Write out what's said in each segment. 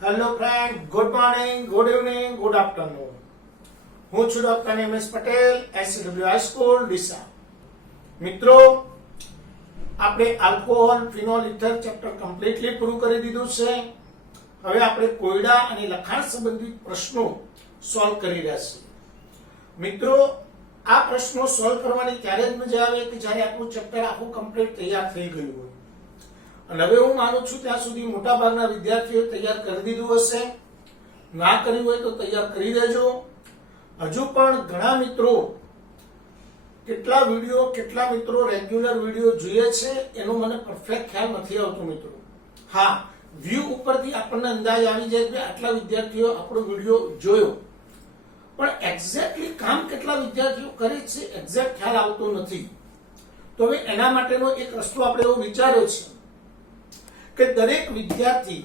Hello friend, good morning, good evening, good afternoon. હું છું doctor MS Patel, એસડબલ્યુ high school Deesa. મિત્રો, આપણે alcohol phenol ether chapter completely પૂરું કરી દીધું છે. હવે આપણે કોયડા અને લખાણ સંબંધિત પ્રશ્નો સોલ્વ કરી રહ્યા છીએ. મિત્રો, આ પ્રશ્નો સોલ્વ કરવાની ત્યારે જ મજા આવે કે જ્યારે આપણું ચેપ્ટર આખું કમ્પ્લીટ તૈયાર થઈ ગયું હોય. અને હવે હું માનું છું ત્યાં સુધી મોટા ભાગના વિદ્યાર્થીઓ તૈયાર કરી દીધું હશે. ના કર્યું હોય તો તૈયાર કરી દેજો. હજુ પણ ઘણા મિત્રો કેટલા મિત્રો રેગ્યુલર વિડીયો જોઈએ છે એનો મને પરફેક્ટ ખ્યાલ નથી આવતો મિત્રો. હા, વ્યૂ ઉપરથી આપણને અંદાજ આવી જાય કે આટલા વિદ્યાર્થીઓ આપણો વિડીયો જોયો, પણ એક્ઝેક્ટલી કામ કેટલા વિદ્યાર્થીઓ કરે છે એક્ઝેક્ટ ખ્યાલ આવતો નથી. તો હવે એના માટેનો એક રસ્તો આપણે એવો વિચાર્યો છે કે દરેક વિદ્યાર્થી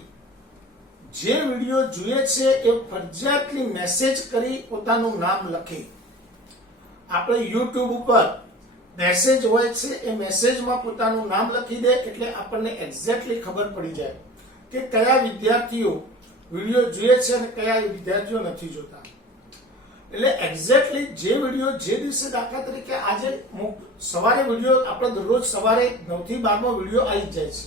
જે વિડીયો જોઈએ છે એ ફરજિયાતલી મેસેજ કરી પોતાનું નામ લખે. આપણે YouTube ઉપર મેસેજ હોય છે, એ મેસેજમાં પોતાનું નામ લખી દે એટલે આપણને એક્ઝેક્ટલી ખબર પડી જાય કે કયા વિદ્યાર્થીઓ વિડીયો જોઈએ છે અને કયા વિદ્યાર્થીઓ નથી જોતા. એટલે એક્ઝેક્ટલી જે વિડીયો જે દિવસે, દાખલા તરીકે આજે સવારે વિડીયો, આપણે દરરોજ સવારે 9 થી 12 વિડીયો આવી જાય છે.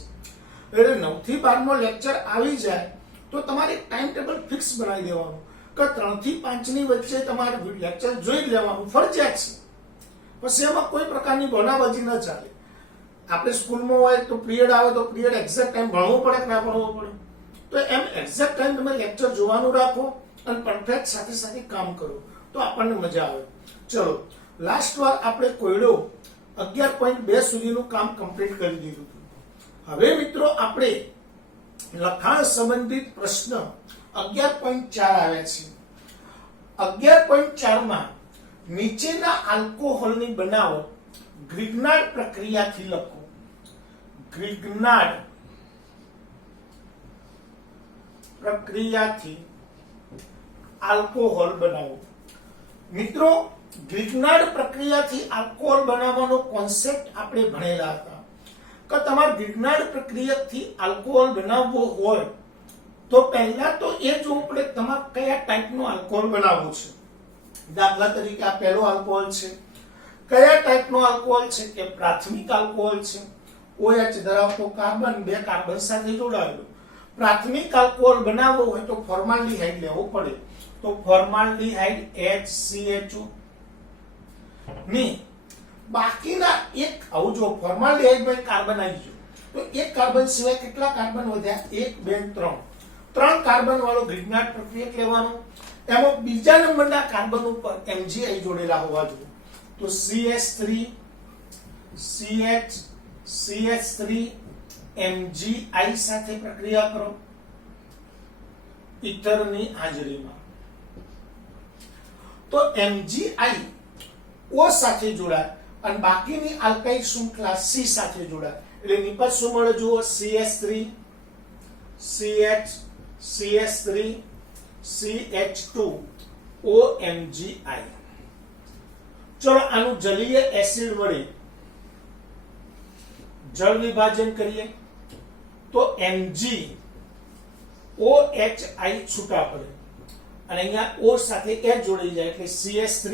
એટલે 9 થી 12 લેક્ચર આવી જાય તો તમારે ટાઈમ ટેબલ ફિક્સ બનાવી દેવાનું કે 3 થી 5 ની વચ્ચે તમારે લેક્ચર જોઈ લેવાનું ફરજિયાત છે. પછી એમાં કોઈ પ્રકારની બોલાબાજી ન ચાલે. આપણે સ્કૂલમાં હોય તો પીરિયડ આવે તો પીરિયડ એક્ઝેક્ટ ટાઈમ ભણવો પડે કે ના ભણવો પડે, તો એમ એક્ઝેક્ટ ટાઈમ તમે લેક્ચર જોવાનું રાખો અને પરફેક્ટ સાથે સાથે કામ કરો તો આપણને મજા આવે. ચલો, લાસ્ટ વાર આપણે કોયડો 11.2 સુધીનું કામ કમ્પ્લીટ કરી દીધું હતું. હવે મિત્રો આપણે લખાણ સંબંધિત પ્રશ્ન 11.4 આવ્યા છે. 11.4 માં નીચેના આલ્કોહોલની બનાવટ ગ્રિગ્નાર્ડ પ્રક્રિયાથી લખો. ગ્રિગ્નાર્ડ પ્રક્રિયાથી આલ્કોહોલ બનાવો. મિત્રો, ગ્રિગ્નાર્ડ પ્રક્રિયાથી આલ્કોહોલ બનાવવાનો કોન્સેપ્ટ આપણે ભણેલા હતા કે તમારે ગ્રિગ્નાર્ડ પ્રક્રિયાથી આલ્કોહોલ બનાવવો હોય તો પહેલા તો એ જોવું પડે તમારે કયા ટાઈપનો આલ્કોહોલ બનાવવો છે. દાખલા તરીકે આ પહેલો આલ્કોહોલ છે. કયા ટાઈપનો આલ્કોહોલ છે કે પ્રાથમિક આલ્કોહોલ છે. OH ધરાવતો કાર્બન 2 કાર્બન સાથે જોડાયેલો. પ્રાથમિક આલ્કોહોલ બનાવવો હોય તો ફોર્માલ્ડિહાઇડ લેવો પડે. તો ફોર્માલ્ડિહાઇડ HCHO ની બાકીના એક, આવું જો ફોર્માલ્ડિહાઇડમાં કાર્બન આવી ગયો તો એક કાર્બન સિવાય કેટલા કાર્બન વધ્યા? 1 2 3 કાર્બન વાળો ગ્રિગ્નાર્ડ પ્રક્રિયક લેવાનો. એમાં બીજા નંબરના કાર્બન ઉપર Mgi જોડેલા હોવા જોઈએ. તો CH3 CH CH3 Mgi સાથે પ્રક્રિયા કરો ઇથરની હાજરીમાં. તો Mgi O સાથે જોડાય અને બાકીની આલ્કાઇલ શૃંખલા C સાથે જોડાય. એટલે નિપજ શું મળે જુઓ? CH3 CH CH3 CH2 OMgi. ચલો, આનું જલીય એસિડ વડે જળ વિભાજન કરીએ તો MgOHI છૂટા પડે અને અહીંયા O સાથે H જોડાઈ જાય એટલે CH3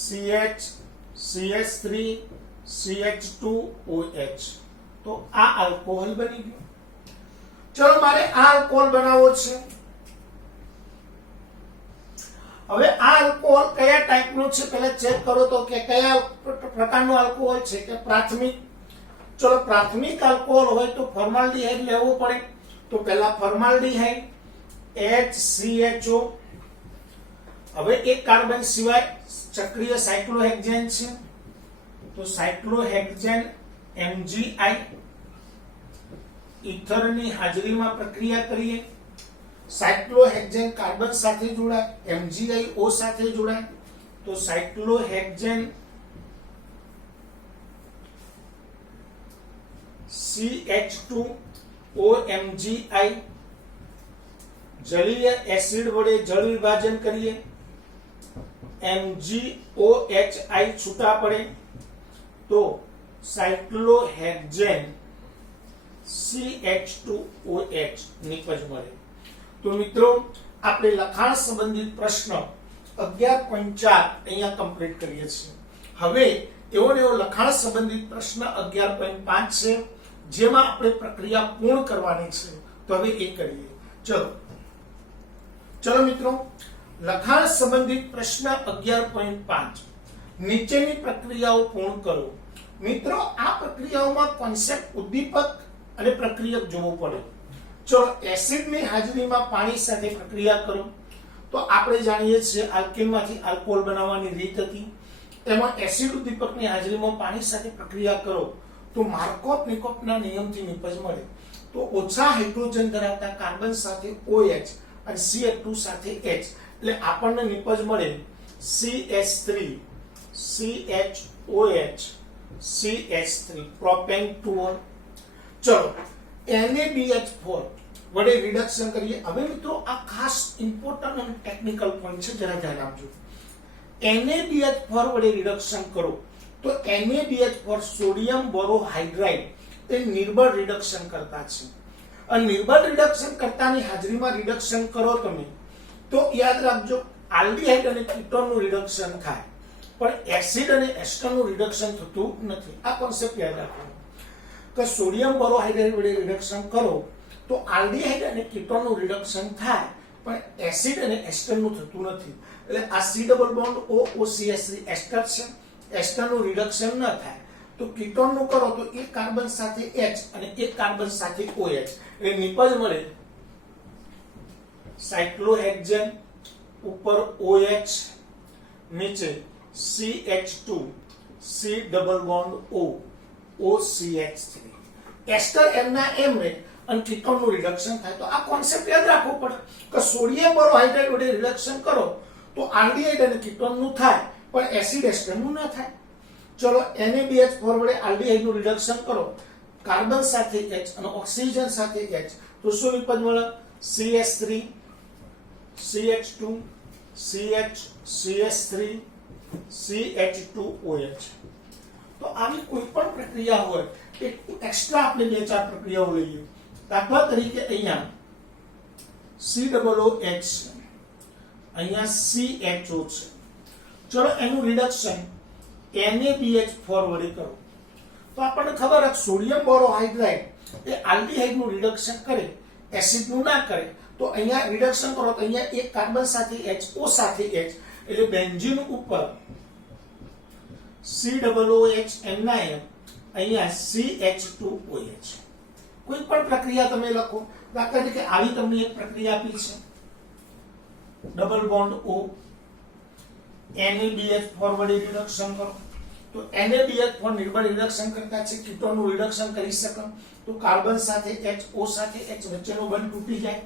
CH CH3 CH2OH. તો આ આલ્કોહોલ બની ગયો. ચલો, મારે આ આલ્કોહોલ બનાવવો છે. હવે આ આલ્કોહોલ કયા ટાઈપનો છે પહેલા ચેક કરો તો કે કયા પ્રકારનો આલ્કોહોલ છે કે પ્રાથમિક. ચલો, પ્રાથમિક આલ્કોહોલ હોય તો ફોર્માલ્ડિહાઇડ લેવો પડે. તો પહેલા ફોર્માલ્ડિહાઇડ HCHO. હવે એક કાર્બન સિવાય ચક્રીય સાયક્લોહેક્ઝેન છે તો સાયક્લોહેક્ઝેન Mgi. ઇથરની હાજરીમાં પ્રક્રિયા કરીએ. સાયક્લોહેક્ઝેન કાર્બન સાથે જોડાય, Mgi O સાથે જોડાય તો સાયક્લોહેક્ઝેન CH2OMgi. જલીય એસિડ વડે જળ વિભાજન કરીએ. MgOHI છૂટા પડે તો સાયક્લોહેક્ઝેન CH2OH નિપજ મળે. તો મિત્રો આપણે લખાણ સંબંધિત પ્રશ્ન 11.4 અહીંયા કમ્પ્લીટ કરીએ છીએ. હવે એવો ને એવો લખાણ સંબંધિત પ્રશ્ન 11.5 છે જેમાં આપણે પ્રક્રિયા પૂર્ણ કરવાની છે. તો હવે એ કરીએ. ચલો મિત્રો, લખાણ સંબંધિત પ્રશ્ન 11.5 નીચેની પ્રક્રિયાઓ પૂર્ણ કરો. મિત્રો આ પ્રક્રિયાઓમાં કોન્સેપ્ટ ઉદ્દીપક અને પ્રક્રિયક જોવું પડે. ચલો, એસિડની હાજરીમાં પાણી સાથે પ્રક્રિયા કરો. તો આપણે જાણીએ છીએ આલ્કેનમાંથી આલ્કોહોલ બનાવવાની રીત હતી. એમાં એસિડ ઉદ્દીપકની હાજરીમાં પાણી સાથે પ્રક્રિયા કરો તો માર્કોવ-નિકોપના નિયમથી નિપજ મળે. તો ઓછા હાઇડ્રોજન ધરાવતા કાર્બન સાથે OH અને CH2 સાથે H એટલે આપણને નિપજ મળે CH3 CHOH CH3 પ્રોપેન 2. ચલો, NaBH4 વડે રિડક્શન કરીએ. હવે મિત્રો આ ખાસ ઇમ્પોર્ટન્ટ અને ટેકનિકલ પોઈન્ટ છે, જરા ધ્યાન આપજો. NaBH4 વડે રિડક્શન કરો તો NaBH4 સોડિયમ બોરોહાઇડ્રાઇડ એ નિર્બળ રિડક્શન કરતા છે. અને નિર્બળ રિડક્શન કરતાની હાજરીમાં રિડક્શન કરો તમે તો યાદ રાખજો આલ્ડીહાઇડ અને કીટોનનું રિડક્શન થાય, પણ એસિડ અને એસ્ટરનું રિડક્શન થતું નથી. આ કોન્સેપ્ટ યાદ રાખવાનો કે સોડિયમ બોરોહાઇડ્રાઇડ વડે રિડક્શન કરો તો આલ્ડીહાઇડ અને કીટોનનું રિડક્શન થાય, પણ એસિડ અને એસ્ટરનું થતું નથી. એટલે આ C ડબલ બોન્ડ OCH3 એસ્ટર છે, એસ્ટરનું રિડક્શન ન થાય. તો કીટોનનું કરો તો એક કાર્બન સાથે H અને એક કાર્બન સાથે OH એટલે નિપજ મળે સાયક્લોહેક્સેન ઉપર OH નીચે CH2 C double bond O OCH3 એસ્ટર M ના M રે અને કીટોનનું રિડક્શન થાય. તો આ કોન્સેપ્ટ યાદ રાખવો પડે કે સોડિયમ બોરોહાઇડ્રાઇડ વડે રિડક્શન કરો તો આલ્ડીહાઇડ અને કીટોનનું થાય, પણ એસિડ એસ્ટરનું ન થાય. ચલો, NaBH4 વડે આલ્ડીહાઇડનું રિડક્શન કરો કાર્બન સાથે H અને ઓક્સિજન સાથે H તો શું નિપજ મળે CH3 CH2 CH CH3 CH2OH. તો આવી કોઈ પણ પ્રક્રિયા હોય એક એક્સ્ટ્રા આપણે બે ચાર પ્રક્રિયાઓ લઈએ. દાખલા તરીકે અહીંયા COOH છે, અહીંયા CHO છે. ચલો, એનું રિડક્શન NaBH4 વડે કરો તો આપણને ખબર છે સોડિયમ બોરોહાઇડ્રાઇડ એ આલ્ડીહાઇડનું રિડક્શન કરે, એસિડનું ના કરે. તો અહીંયા રિડક્શન કરો તો અહીંયા એક કાર્બન સાથે H O સાથે H એટલે બેન્ઝીન ઉપર COOH M ના M અહીંયા CH2OH. કોઈ પણ પ્રક્રિયા તમે લખો. દાખલા તરીકે આવી તમને એક પ્રક્રિયા આપી છે ડબલ બોન્ડ O NaBH4 વડે રિડક્શન કરો તો NaBH4 નિર્બળ રિડક્શન કરતા છે, કીટોનનું રિડક્શન કરી શકે તો કાર્બન સાથે H O સાથે H વચ્ચેનો બંધ તૂટી જાય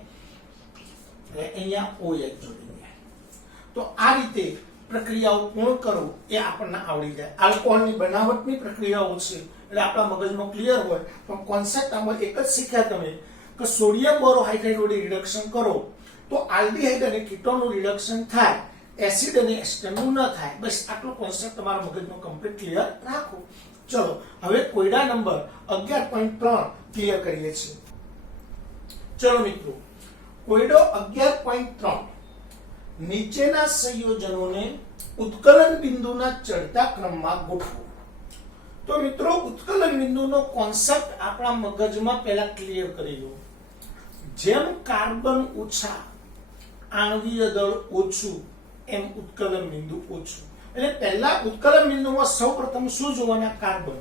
એટલે અહીંયા OH જોડી જાય. તો આ રીતે પ્રક્રિયાઓ પૂર્ણ કરો એ આપણને આવડી જાય. આલ્કોહોલની બનાવટની પ્રક્રિયાઓ છે એટલે આપણા મગજમાં ક્લિયર હોય, પણ કોન્સેપ્ટ આમાં એક જ શીખ્યા તમે કે સોડિયમ બોરોહાઇડ્રાઇડ વડે રિડક્શન કરો તો આલ્ડીહાઇડ અને કીટોનનું રિડક્શન થાય, એસિડ અને એસ્ટરનું ન થાય. બસ આટલો કોન્સેપ્ટ તમારા મગજમાં કમ્પ્લીટ ક્લિયર રાખો. ચલો, હવે કોયડા નંબર 11.3 ક્લિયર કરીએ છીએ. ચલો મિત્રો, કોયડો 11.3 નીચેના સંયોજનોને ઉત્કલન બિંદુના ચડતા ક્રમમાં ગોઠવો. તો મિત્રો ઉત્કલન બિંદુનો કોન્સેપ્ટ આપણા મગજમાં પહેલા ક્લિયર કરી લો. જેમ કાર્બન ઓછા આણ્વીય દળ ઓછું એમ ઉત્કલન બિંદુ ઓછું. એટલે પહેલા ઉત્કલન બિંદુમાં સૌપ્રથમ શું જોવાના? કાર્બન.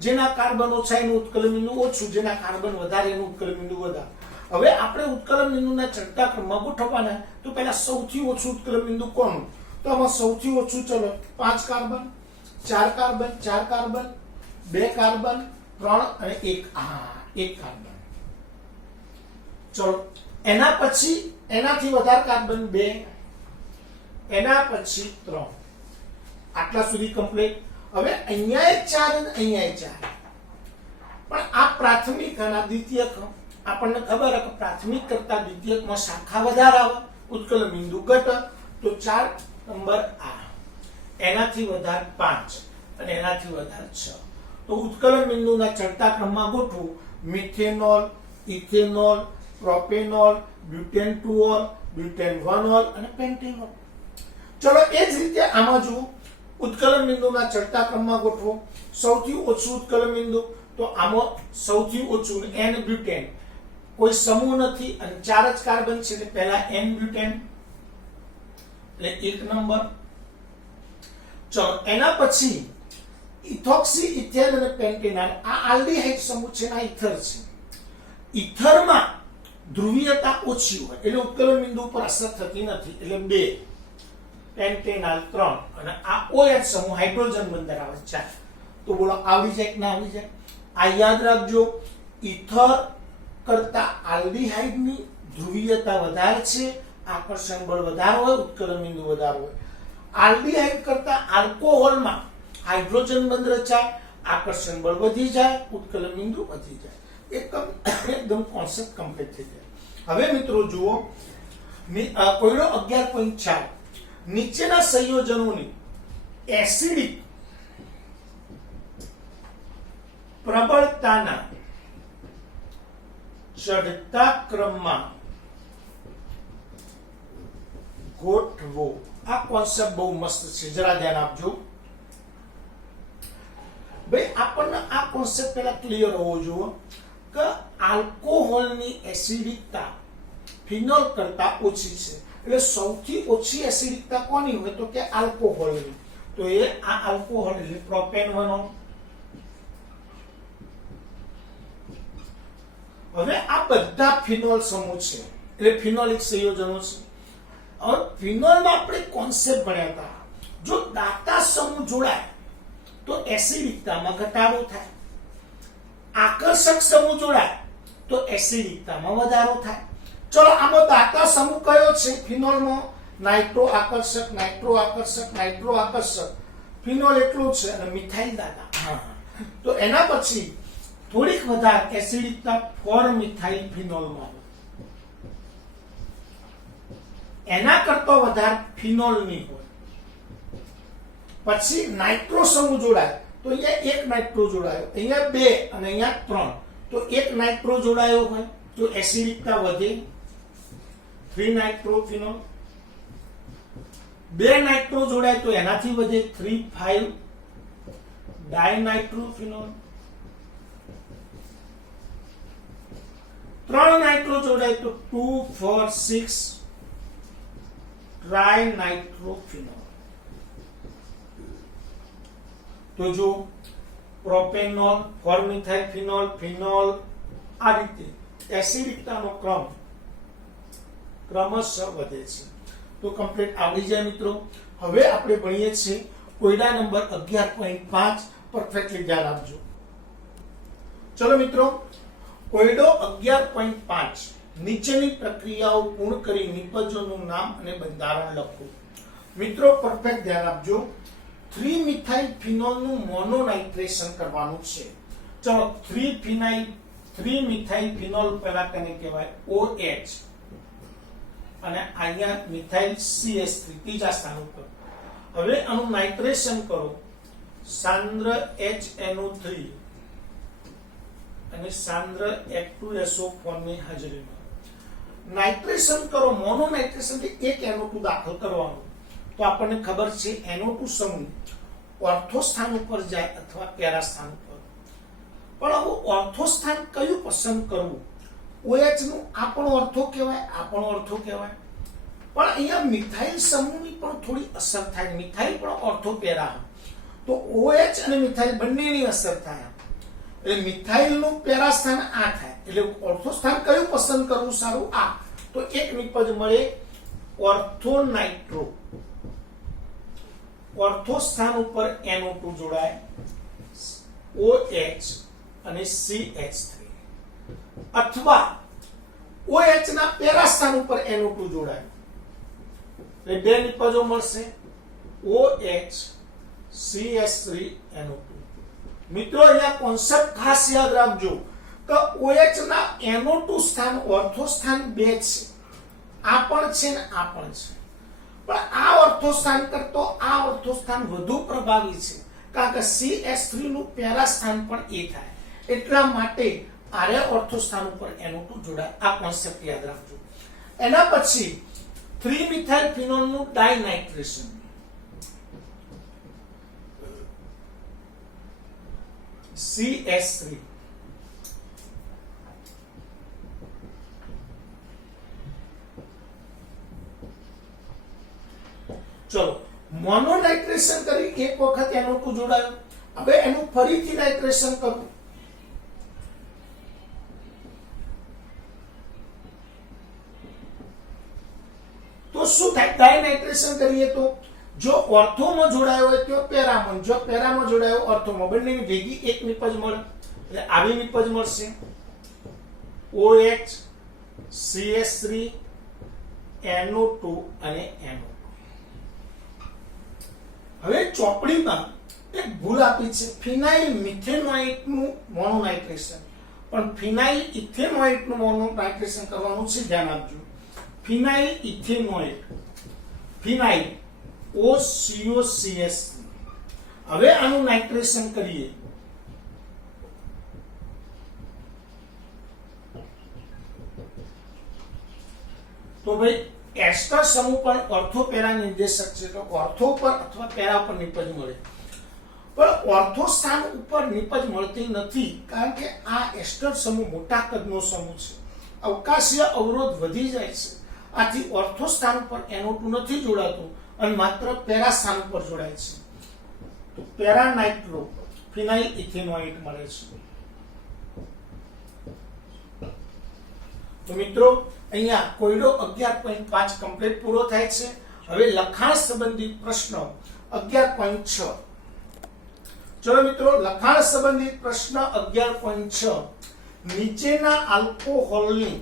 જેના કાર્બન ઓછા એનું ઉત્કલન બિંદુ ઓછું, જેના કાર્બન વધારે એનું ઉત્કલન બિંદુ વધારે. હવે આપણે ઉત્કલન બિંદુના ચડતા ક્રમમાં ગોઠવવાના. તો પહેલા સૌથી ઓછું ઉત્કલન બિંદુ કોનું? તો આમાં સૌથી ઓછું ચલો 5 કાર્બન, 4 કાર્બન, 4 કાર્બન, 2 કાર્બન, 3 અને 1 કાર્બન. ચલો, એના પછી એનાથી વધારે કાર્બન 2, એના પછી 3. આટલા સુધી કમ્પ્લીટ. હવે અહીંયા 4 અને અહીંયા 4. પણ આ પ્રાથમિક અને દ્વિતીયક આપણને ખબર છે કે પ્રાથમિક કરતા દ્વિતીયકમાં શાખા વધારે આવે, ઉત્કલન બિંદુ ઘટે. તો 4 નંબર આ, એનાથી વધારે 5 અને એનાથી વધારે 6. તો ઉત્કલન બિંદુના ચડતા ક્રમમાં ગોઠવું. Methanol, ethanol, propanol, butane 2 ol, butane 1 ol અને પેન્ટેનોલ. ચલો એ જ રીતે આમાં જુઓ, ઉત્કલન બિંદુના ચડતા ક્રમમાં ગોઠવો. સૌથી ઓછું ઉત્કલન બિંદુ, તો આમાં સૌથી ઓછું N બ્યુટેન, કોઈ સમૂહ નથી અને 4 જ કાર્બન છે એટલે પહેલા N બ્યુટેન એટલે 1 નંબર. ચલો એના પછી ઇથોક્સી, ઇથેન અને પેન્ટેનોલ, આ આલ્ડીહાઇડ સમૂહ છે, આ ઇથર છે. ઇથરમાં ધ્રુવીયતા ઓછી હોય એટલે ઉત્કલન બિંદુ પર અસર થતી નથી એટલે 2, પેન્ટેનોલ 3 અને આ OH સમૂહ હાઇડ્રોજન બંધ ધરાવે 4. તો બોલો આવડી જાય કે ના આવડી જાય? આ યાદ રાખજો, ઇથર કરતા આલ્ડીહાઇડની ધ્રુવીયતા વધારે છે, આકર્ષણ બળ વધારે હોય, ઉત્કલન બિંદુ વધારે હોય. આલ્ડીહાઇડ કરતા આલ્કોહોલમાં હાઇડ્રોજન બંધ રચાય, આકર્ષણ બળ વધી જાય, ઉત્કલન બિંદુ વધી જાય. એકદમ કોન્સેપ્ટ કમ્પ્લીટ થઈ જાય. હવે મિત્રો જુઓ, કોયડો 11.4 નીચેના સંયોજનોની એસિડિક પ્રબળતાના ચડતા ક્રમમાં ગોઠવો. આ કોન્સેપ્ટ બહુ મસ્ત છે, જરા ધ્યાન આપજો ભાઈ. આપણને આ કોન્સેપ્ટ પહેલા ક્લિયર હોવો જોઈએ કે આલ્કોહોલની એસિડિકતા ફિનોલ કરતા ઓછી છે. એટલે સૌથી ઓછી એસિડિકતા કોની હોય તો કે આલ્કોહોલની. તો એ આ આલ્કોહોલ એટલે પ્રોપેન 1 ઓલ. હવે આ બધા ફિનોલ સમૂહ છે એટલે ફિનોલિક સંયોજનો છે. હવે ફિનોલમાં આપણે કોન્સેપ્ટ ભણ્યા હતા, જો દાતા સમૂહ જોડાય તો એસિડિકતામાં ઘટાડો થાય, આકર્ષક સમૂહ જોડાય તો એસિડિકતામાં વધારો થાય. ચલો આમાં દાતા સમૂહ કયો છે ફિનોલમાં? નાઇટ્રો આકર્ષક, નાઇટ્રો આકર્ષક, નાઇટ્રો આકર્ષક. ફિનોલ એટલું છે અને મિથાઇલ દાતા. તો એના પછી થોડીક વધારે એસિડિકતા 4 મિથાઇલ ફિનોલમાં, એના કરતા વધારે ફિનોલની હોય. પછી નાઇટ્રો સમૂહ જોડાય તો અહીંયા 1 નાઇટ્રો જોડાયો, અહીંયા 2 અને અહીંયા 3. તો 1 નાઇટ્રો જોડાયો હોય તો એસિડિકતા વધે, 3 નાઇટ્રો ફિનોલ. 2 નાઇટ્રો જોડાય તો એનાથી વધે, 3 5 ડાયનાઇટ્રો ફિનોલ. 3 નાઇટ્રો જોડાય તો 2 4 6 ટ્રાઇનાઇટ્રોફિનોલ. તો જો પ્રોપેનોલ, 4 મિથાઇલ ફિનોલ, ફિનોલ, આ રીતે એસિડિકતાનો ક્રમ ક્રમશઃ વધે છે. તો કમ્પ્લીટ આવડી જાય મિત્રો. હવે આપણે ભણીએ છીએ કોયડા નંબર 11.5. પરફેક્ટલી ધ્યાન આપજો. ચલો મિત્રો, કોયડો 11.5 નીચેની પ્રક્રિયાઓ પૂર્ણ કરી નિપજોનું નામ અને બંધારણ લખો. મિત્રો પરફેક્ટ ધ્યાન આપજો. 3 મિથાઇલ ફિનોલનું મોનોનાઇટ્રેશન કરવાનું છે. ચલો 3 મિથાઇલ ફિનોલ પહેલા તેને કહેવાય OH અને અહીંયા મિથાઇલ CH3 ત્રીજા સ્થાન ઉપર. હવે આનું નાઇટ્રેશન કરો સાંદ્ર HNO3 અને સાંદ્ર H2SO4 ની હાજરીમાં. નાઇટ્રેશન કરો, મોનો નાઇટ્રેશન થી એક NO2 દાખલ કરવાનો. તો આપણને ખબર છે NO2 સમૂહ ઓર્થો સ્થાન ઉપર જાય અથવા પેરા સ્થાન ઉપર. પણ હવે ઓર્થો સ્થાન કયું પસંદ કરવું? OH નું આ પણ ઓર્થો કહેવાય, આ પણ ઓર્થો કહેવાય. પણ અહીંયા મિથાઇલ સમૂહની પણ થોડી અસર થાય. મિથાઇલ પણ ઓર્થો પેરા, તો OH અને મિથાઇલ બંનેની અસર થાય. એટલે મિથાઇલ નું પેરા સ્થાન આ થાય. એટલે ઓર્થો સ્થાન કયું પસંદ કરવું સારું? આ. તો એક નિપજ મળે ઓર્થોનાઇટ્રો. ઓર્થો સ્થાન ઉપર NO2 જોડાય, OH અને CH3. અથવા OH ના પેરા સ્થાન ઉપર NO2 જોડાય, એટલે બે નિપજો મળશે OH CH3 NO2. મિત્રો અહીંયા કોન્સેપ્ટ ખાસ યાદ રાખજો કે OH ના NO2 સ્થાન ઓર્થો સ્થાન 2 છે. આ પણ છે ને આ પણ છે. પણ આ ઓર્થો સ્થાન કરતો આ ઓર્થો સ્થાન વધુ પ્રભાવી છે, કારણ કે CH3 નું પહેલા સ્થાન પણ એ થાય. એટલા માટે આર્ય ઓર્થો સ્થાન ઉપર NO2 જોડાય. આ કોન્સેપ્ટ યાદ રાખજો. એના પછી 3 મિથાઇલ ફિનોલ નું ડાયનાઇટ્રેશન. CS3. ચલો, મોનોનાઇટ્રેશન કરી એક વખત NO2 જોડાયો. હવે એનું ફરીથી નાઇટ્રેશન કરવું. તો શું થાય? ડાયનાઇટ્રેશન કરીએ તો જો ઓર્થોમાં જોડાયો હોય તો પેરામાં, જો પેરામાં જોડાયો ઓર્થોમાં, બંનેની ભેગી એક નિપજ મળે એટલે આવી નિપજ મળશે. OH CS3 NO2 અને NO2. હવે ચોપડીમાં એક ભૂલ આપી છે, ફિનાઇલ મિથેનોઇટ નું મોનોનાઇટ્રેશન, પણ ફિનાઇલ ઇથેનોઇટ નું મોનોનાઇટ્રેશન કરવાનું છે, ધ્યાન આપજો. ફિનાઇલ ઇથેનોઇટ, ફિનાઇલ OCOCS. હવે આનું નાઇટ્રેશન કરીએ તો ભાઈ એસ્ટર સમૂહ પણ ઓર્થો પેરા નિર્દેશક છે, તો ઓર્થો ઉપર અથવા પેરા ઉપર નિપજ મળે. પણ ઓર્થો સ્થાન ઉપર નિપજ મળતી નથી, કારણ કે આ એસ્ટર સમૂહ મોટા કદનો સમૂહ છે, અવકાશીય અવરોધ વધી જાય છે. આથી ઓર્થો સ્થાન ઉપર NO2 નથી જોડાતું અને માત્ર પેરા સ્થાન ઉપર જોડાય છે, તો પેરા નાઇટ્રો ફિનાઇલ ઇથેનોઇટ મળે છે. તો મિત્રો અહીંયા કોયડો 11.5 કમ્પ્લીટ પૂરો થાય છે. હવે લખાણ સંબંધિત પ્રશ્ન 11.6. ચલો મિત્રો, લખાણ સંબંધિત પ્રશ્ન 11.6. નીચેના આલ્કોહોલની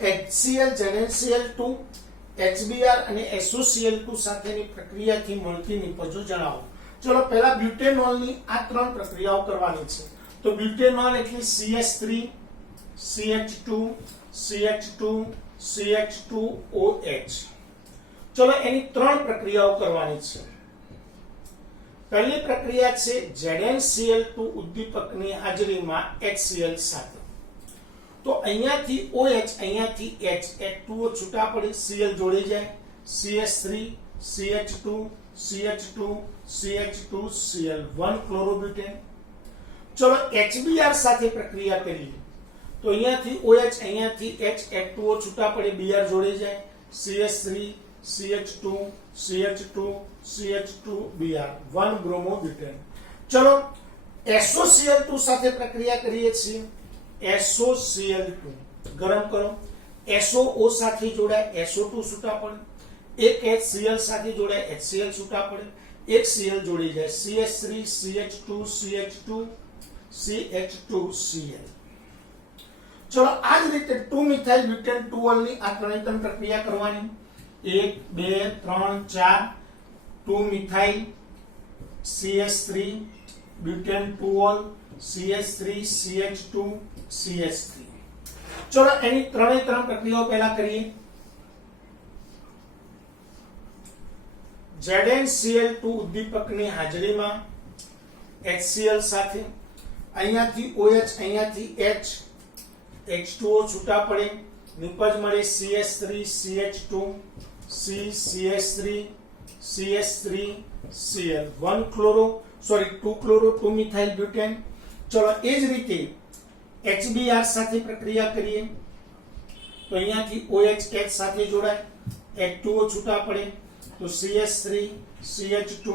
HCl, ZnCl2, HBr અને SOCl2 સાથેની પ્રક્રિયાથી મળતી નિપજો જણાવો. ચલો પહેલા બ્યુટેનોલની આ ત્રણ પ્રક્રિયાઓ કરવાની છે. તો બ્યુટેનોલ એટલે CH3 CH2 CH2 CH2OH. ચલો એની ત્રણ પ્રક્રિયાઓ કરવાની છે. પહેલી પ્રક્રિયા છે ZnCl2 ઉદ્દીપકની હાજરીમાં HCl સાથે. તો અહીંયાથી OH, અહીંયાથી H, H2O છૂટા પડી, Cl જોડી જાય, CH3 CH2 CH2 CH2 Cl, 1 chlorobutane. ચલો HBr સાથે પ્રક્રિયા કરીએ તો અહીંયાથી OH, અહીંયાથી H, H2O છૂટા પડી, Br જોડી જાય, CH3 CH2 CH2 CH2 Br, 1 બ્રોમોબ્યુટેન. ચલો SOCl2 સાથે પ્રક્રિયા કરીએ છીએ. SOCl2 ગરમ કરો, SOO સાથે જોડાય, SO2 છૂટા પડે, એક HCl સાથે જોડાય, HCl છૂટા પડે, એક Cl જોડી જાય, CH3 CH2 CH2 CH2Cl. ચલો આ જ રીતે 2 મિથાઇલ બ્યુટેન 2 ની આ ત્રણ પ્રક્રિયા કરવાની. 1 2 3 4 2 methyl CH3 butane 2 CH3 CH2 CH3. ચલો એની ત્રણ પ્રક્રિયાઓ પહેલા કરીએ. ZnCl2 ઉદ્દીપકની હાજરીમાં HCl સાથે, અહીંયાથી OH, અહીંયાથી H, H2O છૂટા પડે, નિપજ મળે CH3 CH2 CH3 CH3 Cl, 2 chloro 2 methyl butane. ચલો એ જ રીતે HBr સાથે પ્રક્રિયા કરીએ તો અહીંયાથી OH H સાથે જોડાય, H2O છૂટા પડે, તો CH3 CH2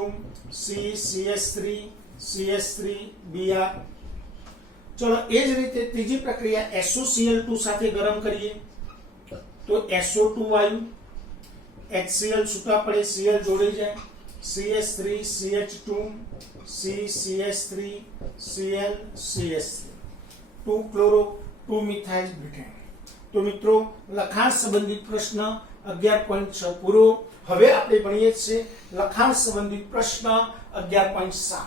CH3 CH3 Br. ચલો એ જ રીતે ત્રીજી પ્રક્રિયા SOCl2 સાથે ગરમ કરીએ તો SO2 આવ્યું, HCl છૂટા પડે, Cl જોડી જાય, CH3 CH2 CH3 Cl CH3, 2 chloro 2 methyl butane. તો મિત્રો લખાણ સંબંધિત પ્રશ્ન 11.6 પૂરો. હવે આપણે ભણીએ છીએ લખાણ સંબંધિત પ્રશ્ન 11.7.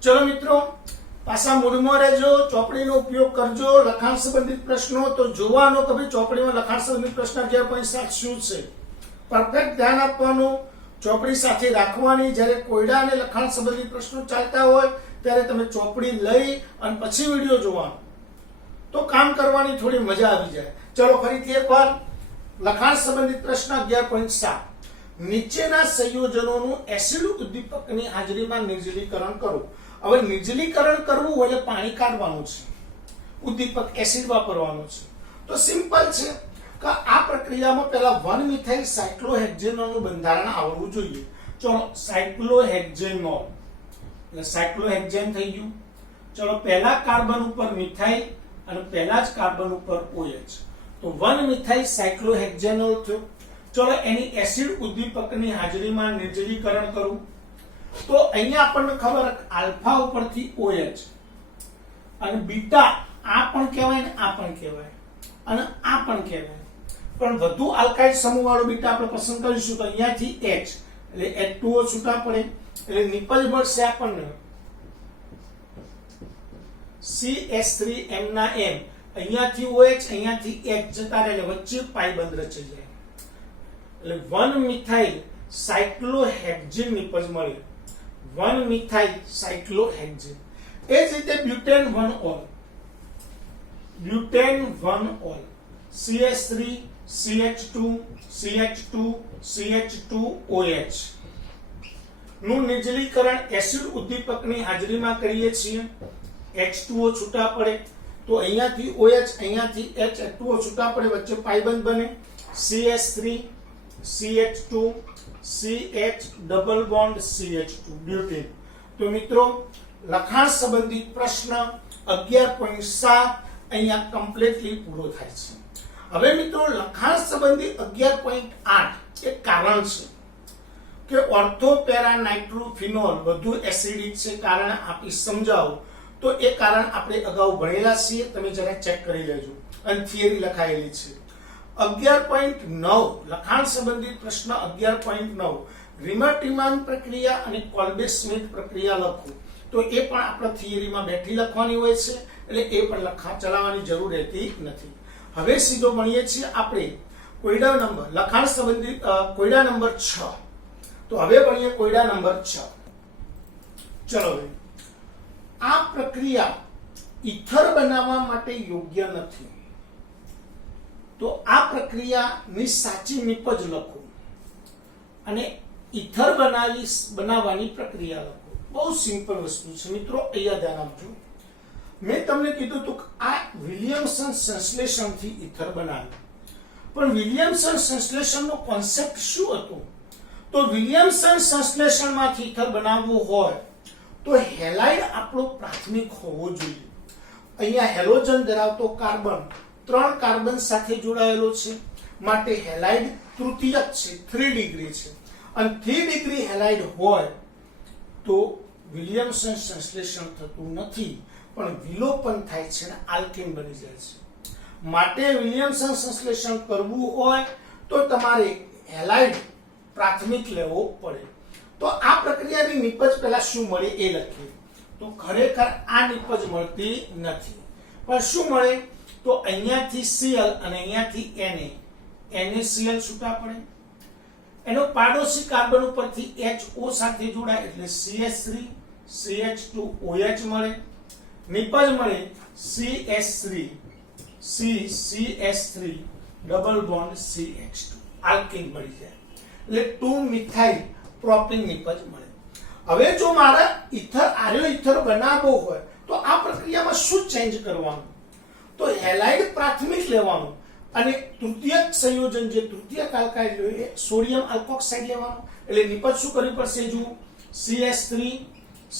ચલો મિત્રો પાછા મૂળમાં રહેજો, ચોપડીનો ઉપયોગ કરજો. લખાણ સંબંધિત પ્રશ્નો તો જોવાનો કે ભાઈ ચોપડીમાં લખાણ સંબંધિત પ્રશ્ન 11.7 શું છે, પરફેક્ટ ધ્યાન આપવાનું, ચોપડી સાથે રાખવાની. જ્યારે કોયડા અને લખાણ સંબંધિત પ્રશ્નો ચાલતા હોય ત્યારે તમે ચોપડી લઈ અને પછી વિડીયો જોવાનો, તો કામ કરવાની થોડી મજા આવી જાય. ચલો ફરીથી એકવાર લખાણ સંબંધિત પ્રશ્ન 11.7. નીચેના સંયોજનોનું એસિડ ઉદ્દીપકની હાજરીમાં નિર્જલીકરણ કરો. હવે નિર્જલીકરણ કરવું હોય એટલે પાણી કાઢવાનું છે, ઉદ્દીપક એસિડ વાપરવાનું છે. તો સિમ્પલ છે કે આ પ્રક્રિયામાં પહેલા 1 મિથાઇલ સાયક્લોહેક્ઝેનોલનું બંધારણ આવડવું જોઈએ. ચલો સાયક્લોહેક્ઝેનોલ એટલે સાયક્લોહેક્ઝેન થઈ ગયું. ચલો પહેલા કાર્બન ઉપર મિથાઇલ અને પહેલા જ કાર્બન ઉપર OH, તો 1 મિથાઇલ સાયક્લોહેક્ઝેનોલ થયો. ચલો એની એસિડ ઉદ્દીપકની હાજરીમાં નિર્જલીકરણ કરું તો અહીંયા આપણને ખબર આલ્ફા ઉપરથી OH અને બીટા આ પણ કહેવાય ને આ પણ કહેવાય અને આ પણ કહેવાય, પણ વધુ આલ્કાઇલ સમૂહ વાળો બીટા આપણે પસંદ કરીશું તો અહીંયાથી H એટલે H2O છૂટા પડે એટલે નિપજ મળશે આપણને CH3M ના M, અહીંયાથી OH અહીંયાથી H જતા રહે એટલે વચ્ચે પાઈ બંધ રચાઈ જાય એટલે 1 મિથાઇલ સાયક્લોહેક્ઝેન નિપજ મળે. 1 મિથાઇલ સાયક્લોહેક્ઝેન. એ જ રીતે butane 1 all, butane 1 all CH3 CH2 CH2 CH2 OH નું નિર્જલીકરણ એસિડ ઉદ્દીપકની હાજરીમાં કરીએ છીએ. H2O છૂટા પડે તો અહીંયાથી OH અહીંયાથી H H2O છૂટા પડે વચ્ચે પાઈબંધ બને CH3 CH2 CH double bond CH2 butane. તો મિત્રો લખાણ સંબંધિત પ્રશ્ન 11.7 અહીંયા કમ્પ્લીટલી પૂરો થાય છે. હવે મિત્રો લખાણ સંબંધી 11.8 એક કારણ છે કે ઓર્થોપેરા નાઇટ્રોફિનોલ વધુ એસિડિક છે. કારણ આપી સમજાવો તો એ કારણ આપણે અગાઉ ભણેલા છીએ, તમે જરા ચેક કરી લેજો અને થિયરી લખાયેલી છે. 11.9 લખાણ સંબંધિત પ્રશ્ન 11.9 રિમર-ટીમાન પ્રક્રિયા અને કોલ્બે-સ્મિથ પ્રક્રિયા લખો. તો એ પણ આપણે થિયરીમાં બેઠી લખવાની હોય છે એટલે એ પણ ચલાવવાની જરૂર રહેતી નથી. હવે સીધો ભણીએ છીએ આપણે કોયડા નંબર લખાણ સંબંધિત કોયડા નંબર 6. તો હવે ભણીએ કોયડા નંબર 6. ચલો આ પ્રક્રિયા ઇથર બનાવવા માટે યોગ્ય નથી, તો આ પ્રક્રિયાની સાચી નિપજ લખો અને ઇથર બનાવવાની પ્રક્રિયા લખો. બહુ સિમ્પલ વસ્તુ છે મિત્રો, અહીંયા ધ્યાન આપજો. મેં તમને કીધું હતું કે આ વિલિયમસન સંશ્લેષણથી ઇથર બનાવ્યું, પણ વિલિયમસન સંશ્લેષણનો કોન્સેપ્ટ શું હતો? તો વિલિયમસન સંશ્લેષણમાંથી ઇથર બનાવવું હોય તો હેલાઇડ આપણો પ્રાથમિક હોવો જોઈએ. અહીંયા હેલોજન ધરાવતો કાર્બન 3 કાર્બન સાથે જોડાયેલો છે માટે હેલાઇડ તૃતીયક છે, 3 ડિગ્રી છે અને 3 ડિગ્રી હેલાઇડ હોય તો વિલિયમસન સંશ્લેષણ થતું નથી પણ વિલોપન થાય છે અને આલ્કેન બની જાય છે. માટે વિલિયમસન સંશ્લેષણ કરવું હોય તો તમારે હેલાઇડ પ્રાથમિક લેવો પડે. તો આ પ્રક્રિયાની નિપજ પહેલા શું મળે એ લખીએ. તો ખરેખર આ નિપજ મળતી નથી, પણ શું મળે તો અહીંયાથી Cl અને અહીંયાથી NaCl છૂટા પડે. એનો પાડોશી કાર્બન ઉપરથી HO સાથે જોડાય એટલે CH3 CH2 OH મળે. નિપજ મળે CH3 CH3 double bond CH2 alkane મળી જાય એટલે 2 મિથાઇલ પ્રોપિન નિપજ મળે. હવે જો મારે આર્યો ઇથર બનાવવો હોય તો આ પ્રક્રિયામાં શું ચેન્જ કરવાનું? તો હેલાઇડ પ્રાથમિક લેવાનું અને તૃતીયક સંયોજન જે તૃતીયક આલ્કાઇડ લે એ સોડિયમ આલ્કોક્સાઇડ લેવાનું. એટલે નિપજ શું કરવી પડશે? જુઓ CH3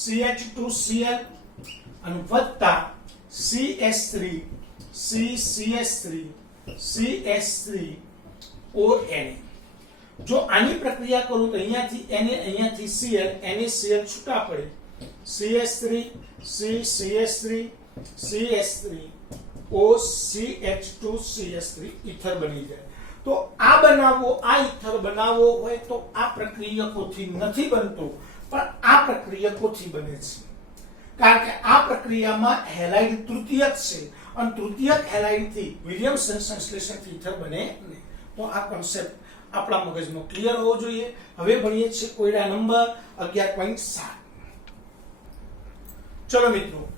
CH2Cl અને વત્તા CH3 CH3 CH3 ONA. જો આની પ્રક્રિયા કરું તો અહીંયાથી Na અહીંયાથી Cl NaCl છૂટા પડે CH3 CH3 CH3 OCH2 CH3 ether બની જાય. તો આ ઇથર બનાવવો હોય તો આ પ્રક્રિયકોથી નથી બનતો પણ આ પ્રક્રિયકોથી બને છે. કારણ કે આ પ્રક્રિયામાં હેલાઇડ તૃતીયક છે અને તૃતીયક હેલાઇડથી વિલિયમસન સંશ્લેષણથી ઇથર બને નહીં. તો આ કોન્સેપ્ટ આપણા મગજમાં ક્લિયર હોવો જોઈએ. હવે ભણીએ છીએ કોયડા નંબર 11.7. ચલો મિત્રો,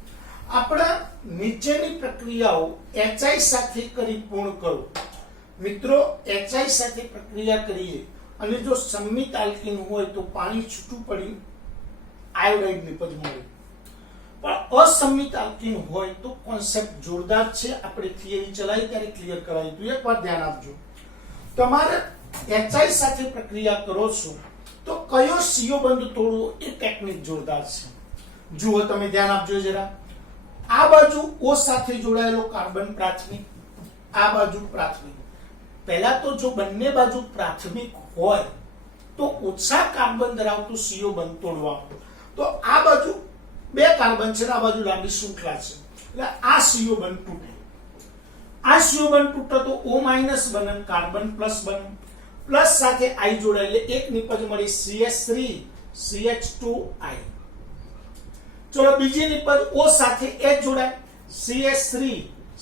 આપણા નીચેની પ્રક્રિયાઓ HI સાથે કરી પૂર્ણ કરો. મિત્રો, HI સાથે પ્રક્રિયા કરીએ અને જો સંમિત આલ્કીન હોય તો પાણી છૂટું પડી આયોડાઇડ નિપજ મળે, પણ અસંમિત આલ્કીન હોય તો કોન્સેપ્ટ જોરદાર છે. આપણે થિયરી ચલાવી ત્યારે ક્લિયર કરાવી હતું. એકવાર ધ્યાન આપજો. તમારે HI સાથે પ્રક્રિયા કરો છો તો કયો CO બંધ તોડવો એ ટેકનિક જોરદાર છે. જુઓ, તમે ધ્યાન આપજો જરા. આ બાજુ O સાથે જોડાયેલો કાર્બન પ્રાથમિક, આ બાજુ પ્રાથમિક. પહેલા તો જો બંને બાજુ પ્રાથમિક હોય તો ઓછા કાર્બન ધરાવતું CO બંધ તોડવાનું. તો આ બાજુ બે કાર્બન છે, આ બાજુ લાંબી શૃંખલા છે, એટલે આ CO બંધ તૂટે. આ CO બંધ તૂટે તો O- બને, કાર્બન પ્લસ બને, પ્લસ સાથે I જોડાય એટલે એક નિપજ મળી CH3 CH2I. ચલો, બીજી નિપજ O સાથે H જોડાય, CH3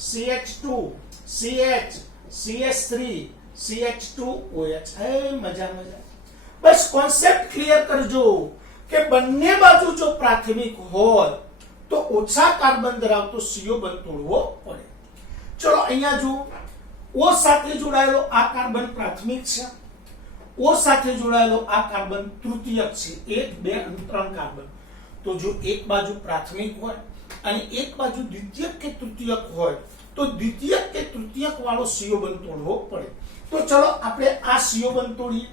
CH2 CH CH3 CH2OH. મજા. બસ કોન્સેપ્ટ ક્લિયર કરજો કે બંને બાજુ જો પ્રાથમિક હોય તો ઓછા કાર્બન ધરાવતો CO બંધ તોડવો પડે. ચલો, અહીંયા જો O સાથે જોડાયેલો આ કાર્બન પ્રાથમિક છે, O સાથે જોડાયેલો આ કાર્બન તૃતીયક છે. 1 2 અને 3 કાર્બન. તો જો એક બાજુ પ્રાથમિક હોય અને એક બાજુ દ્વિતીયક કે તૃતીયક હોય તો દ્વિતીયક કે તૃતીયક વાળો CO બંધ તોડવો પડે. તો ચલો, આપણે આ CO બંધ તોડીએ.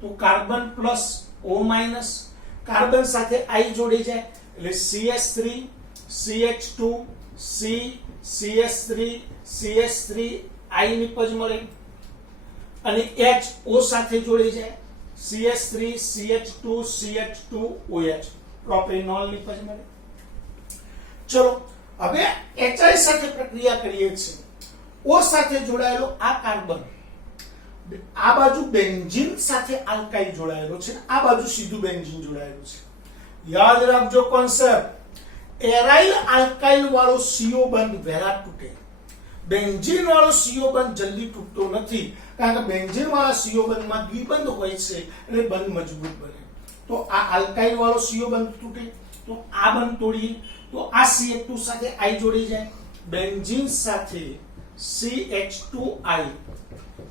તો કાર્બન પ્લસ O-, કાર્બન સાથે I જોડી જાય એટલે CH3 CH2 C CH3 CH3 I નિપજ મળે, અને H O સાથે જોડી જાય CH3 CH2 CH2OH પ્રોપેનોલ નિપજ મળે. ચલો, હવે HI સાથે પ્રક્રિયા કરીએ છીએ. O સાથે જોડાયેલો આ કાર્બન આ બાજુ બેન્ઝીન સાથે આલ્કાઇલ જોડાયેલો છે, આ બાજુ સીધું બેન્ઝીન જોડાયેલું છે. યાદ રાખજો કોન્સેપ્ટ. એરાઇલ આલ્કાઇલ વાળો CO બંધ વહેલા તૂટે, બેન્ઝીન વાળો CO બંધ જલ્દી તૂટતો નથી, કારણ કે બેન્ઝીન વાળા CO બંધમાં દ્વિબંધ હોય છે એટલે બંધ મજબૂત બને. તો આ આલ્કાઇલ વાળો CO બંધ તૂટે તો આ બંધ તોડીએ. તો આ CH2 સાથે I જોડી જાય, બેન્ઝીન સાથે CH2I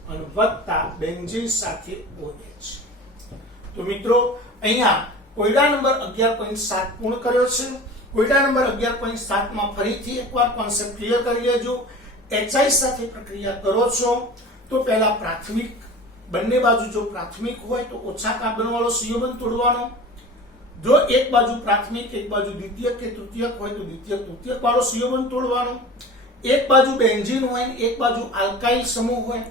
અને વત્તા બેન્ઝીન સાથે OH. તો મિત્રો, અહીંયા કોયડા નંબર 11.7 પૂર્ણ કર્યો છે. કોયડા નંબર 11.7 માં ફરીથી એકવાર કોન્સેપ્ટ ક્લિયર કરી લેજો. HI સાથે પ્રક્રિયા કરો છો તો પહેલા પ્રાથમિક, બંને બાજુ જો પ્રાથમિક હોય તો ઓછા કાર્બન વાળો CO બંધ તોડવાનો. જો એક બાજુ પ્રાથમિક એક બાજુ દ્વિતીયક કે તૃતીયક હોય તો દ્વિતીયક તૃતીયક વાળો CO બંધ તોડવાનો. એક બાજુ બેન્ઝીન હોય ને એક બાજુ આલ્કાઇલ સમૂહ હોય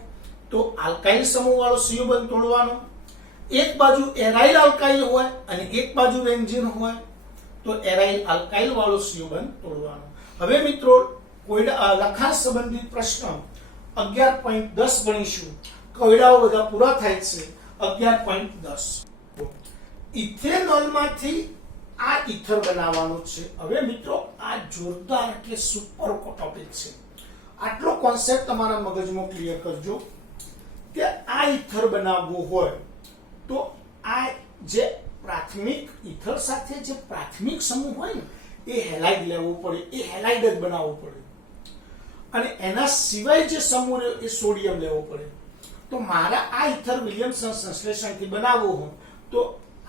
તો આલ્કાઇલ સમૂહ વાળો CO બંધ તોડવાનો. એક બાજુ એરાઇલ આલ્કાઇલ હોય અને એક બાજુ બેન્ઝીન હોય તો એરાઇલ આલ્કાઇલ વાળો CO બંધ તોડવાનો. હવે મિત્રો, કોયડા લખાણ સંબંધિત પ્રશ્ન 11.10 ગણીશું. કોયડાઓ બધા પૂરા થાય છે. 11.10 ઇથેનોલમાંથી આ ઇથર બનાવવાનો છે. હવે મિત્રો, આ જોરદાર એટલે સુપર ટોપિક છે. આટલો કોન્સેપ્ટ તમારા મગજમાં ક્લિયર કરજો કે આ ઇથર બનાવવું હોય તો આ જે પ્રાથમિક ઇથર સાથે જે પ્રાથમિક સમૂહ હોય ને એ હેલાઇડ લેવો પડે, એ હેલાઇડ જ બનાવવો પડે, અને એના સિવાય જે સમૂહ રહ્યો એ સોડિયમ લેવો પડે. તો મારા આ ઇથર વિલિયમસન સંશ્લેષણથી બનાવવું હોય તો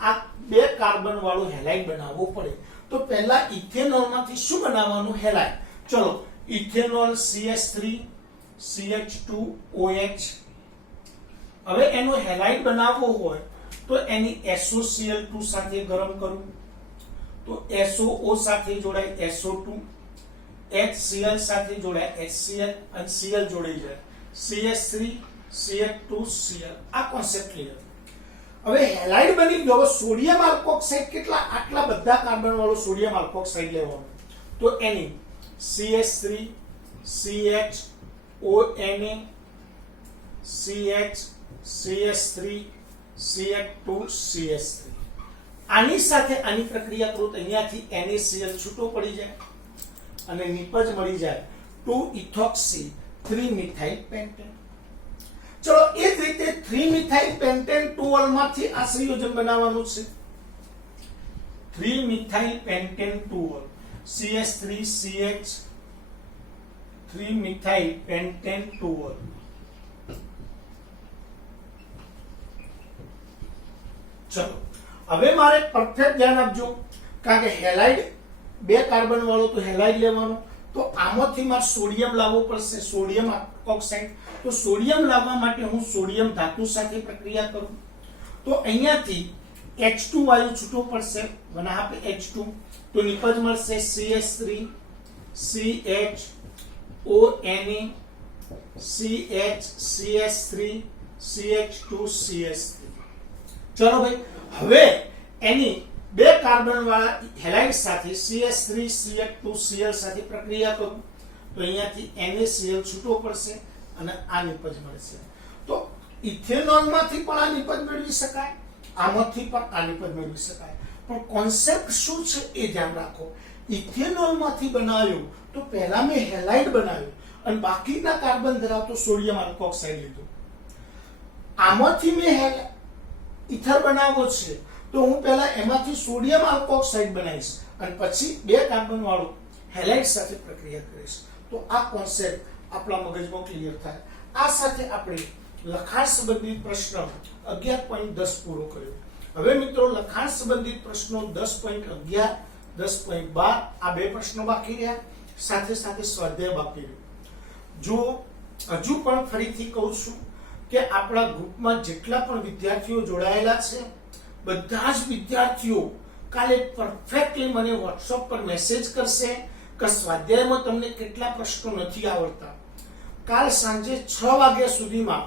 આ બે કાર્બન વાળો હેલાઇડ બનાવવો પડે. તો પહેલા ઇથેનોલમાંથી શું બનાવવાનું? હેલાઇડ. ચલો, ઇથેનોલ CH3 CH2OH. હવે એનો હેલાઇડ બનાવવો હોય તો એની SOCl2 સાથે ગરમ કરું તો SOO સાથે જોડાય SO2, HCl સાથે જોડાય HCl અને Cl જોડાઈ જાય CH3 CH2Cl. આ કોન્સેપ્ટ ક્લિયર. હવે હેલાઇડ બની ગયો. સોડિયમ આલ્કોક્સાઇડ કેટલા? આટલા બધા કાર્બન વાળો સોડિયમ આલ્કોક્સાઇડ લેવાનો. તો એની CH3 CHONA CH CH3 CH2CH3. આની સાથે આની પ્રક્રિયા કરું તો અહીંયાથી NaCl છૂટો પડી જાય અને નિપજ મળી જાય 2-ethoxy 3-methyl pentane. ચલો, એ જ રીતે 3-methyl pentane 2 માંથી આ સંયોજન બનાવવાનું છે. 3-methyl pentane 2. CH3 methyl pentane 2 ચલો હવે મારે પરફેક્ટ ધ્યાન આપજો કારણ કે હેલાઇડ 2 કાર્બન વાળો તો હેલાઇડ લેવાનો તો આમાંથી મારે સોડિયમ લાવવું પડશે સોડિયમ ઓક્સાઇડ તો સોડિયમ લાવવા માટે હું સોડિયમ ધાતુ સાથે પ્રક્રિયા કરું તો અહીંયાથી H2 વાયુ છૂટો પડશે 1/2 H2 તો નિપજ મળશે CH3 CHONA CH CH3 CH2 CH3 ચલો ભાઈ હવે એની 2 કાર્બન વાળા હેલાઇડ સાથે CH3 CH2 Cl સાથે પ્રક્રિયા કરું તો અહીંયાથી NaCl છૂટો પડશે અને આ નિપજ મળશે તો ઇથેનોલ માંથી પણ આ નિપજ મેળવી શકાય આમાંથી પણ આ નિપજ મેળવી શકાય પણ કોન્સેપ્ટ શું છે એ ધ્યાન રાખો ઇથેનોલ માંથી બનાવ્યું તો પહેલા મેં હેલાઇડ બનાવ્યું અને બાકીના કાર્બન ધરાવતો સોડિયમ આલ્કોક્સાઇડ લીધું આમાંથી મેં ઇથર બનાવવો છે તો હું પહેલા એમાંથી સોડિયમ આલ્કોક્સાઇડ બનાવીશ અને પછી 2 કાર્બન વાળું હેલાઇડ સાથે પ્રક્રિયા કરીશ તો આ કોન્સેપ્ટ આપણા મગજમાં ક્લિયર થાય આ સાથે આપણે લખાણ સંબંધિત પ્રશ્ન 11.10 પૂરો કર્યો હવે મિત્રો લખાણ સંબંધિત પ્રશ્નો 10.11 10.12 આ 2 પ્રશ્નો બાકી રહ્યા સાથે સાથે સ્વાધ્યાય બાકી રહ્યો જો હજુ પણ ફરીથી કહું છું કે આપણા ગ્રુપમાં જેટલા પણ વિદ્યાર્થીઓ જોડાયેલા છે બધા જ વિદ્યાર્થીઓ કાલે પરફેક્ટલી મને WhatsApp પર મેસેજ કરશે કે સ્વાધ્યાયમાં તમને કેટલા પ્રશ્નો નથી આવડતા કાલ સાંજે 6 વાગ્યા સુધીમાં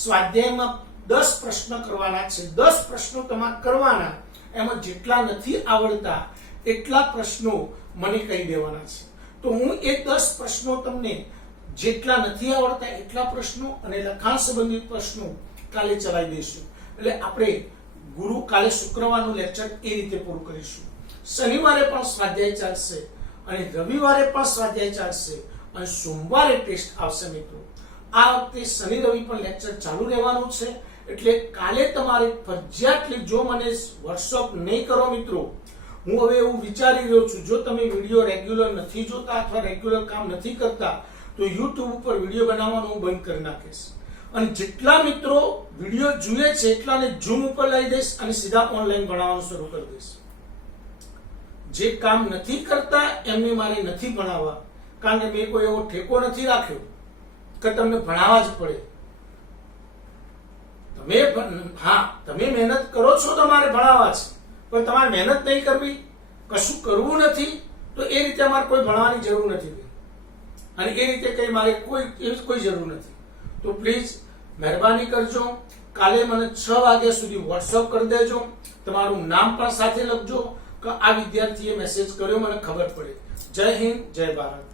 સ્વાધ્યાયમાં 10 પ્રશ્ન કરવાના છે 10 પ્રશ્નો તમારે કરવાના એમાં જેટલા નથી આવડતા એટલા પ્રશ્નો મને કહી દેવાના છે તો હું એ 10 પ્રશ્નો તમને જેટલા નથી આવડતા એટલા પ્રશ્નો અને લખાણ સંબંધિત પ્રશ્નો કાલે ચલાવી દઈશું એટલે આપણે ગુરુ કાલે શુક્રવારનું લેક્ચર એ રીતે પૂરું કરીશું શનિવારે પણ સ્વાધ્યાય ચાલશે અને રવિવારે પણ સ્વાધ્યાય ચાલશે અને સોમવારે ટેસ્ટ આવશે મિત્રો આ વખતે શનિ રવિ પણ લેક્ચર ચાલુ રહેવાનું છે એટલે કાલે તમારે ફરજિયાત જો મને WhatsApp નહીં કરો મિત્રો હું હવે એવું વિચારી રહ્યો છું જો તમે વિડિયો રેગ્યુલર નથી જોતા અથવા રેગ્યુલર કામ નથી કરતા તો YouTube ઉપર વિડિયો બનાવવાનું હું બંધ કરી નાખીશ અને જેટલા મિત્રો વિડિયો જુએ છે એટલાને Zoom ઉપર લઈ દઈશ અને સીધા ઓનલાઈન ભણાવવાનું શરૂ કરી દઈશ જે કામ નથી કરતા એમને મારે નથી ભણાવવા કારણ કે મેં કોઈ એવો ઠેકો નથી રાખ્યો કે તમને ભણાવવા જ પડે તમે મહેનત કરો છો તમારે ભણાવવા છે પણ તમારે મહેનત નહીં કરવી કશું કરવું નથી તો એ રીતે અમારે કોઈ ભણવાની જરૂર નથી અને એ રીતે કઈ મારે કોઈ જરૂર નથી તો પ્લીઝ મહેરબાની કરજો કાલે મને 6 વાગ્યા સુધી WhatsApp કરી દેજો તમારું નામ પણ સાથે લખજો કે આ વિદ્યાર્થીએ મેસેજ કર્યો મને ખબર પડે જય હિન્દ જય ભારત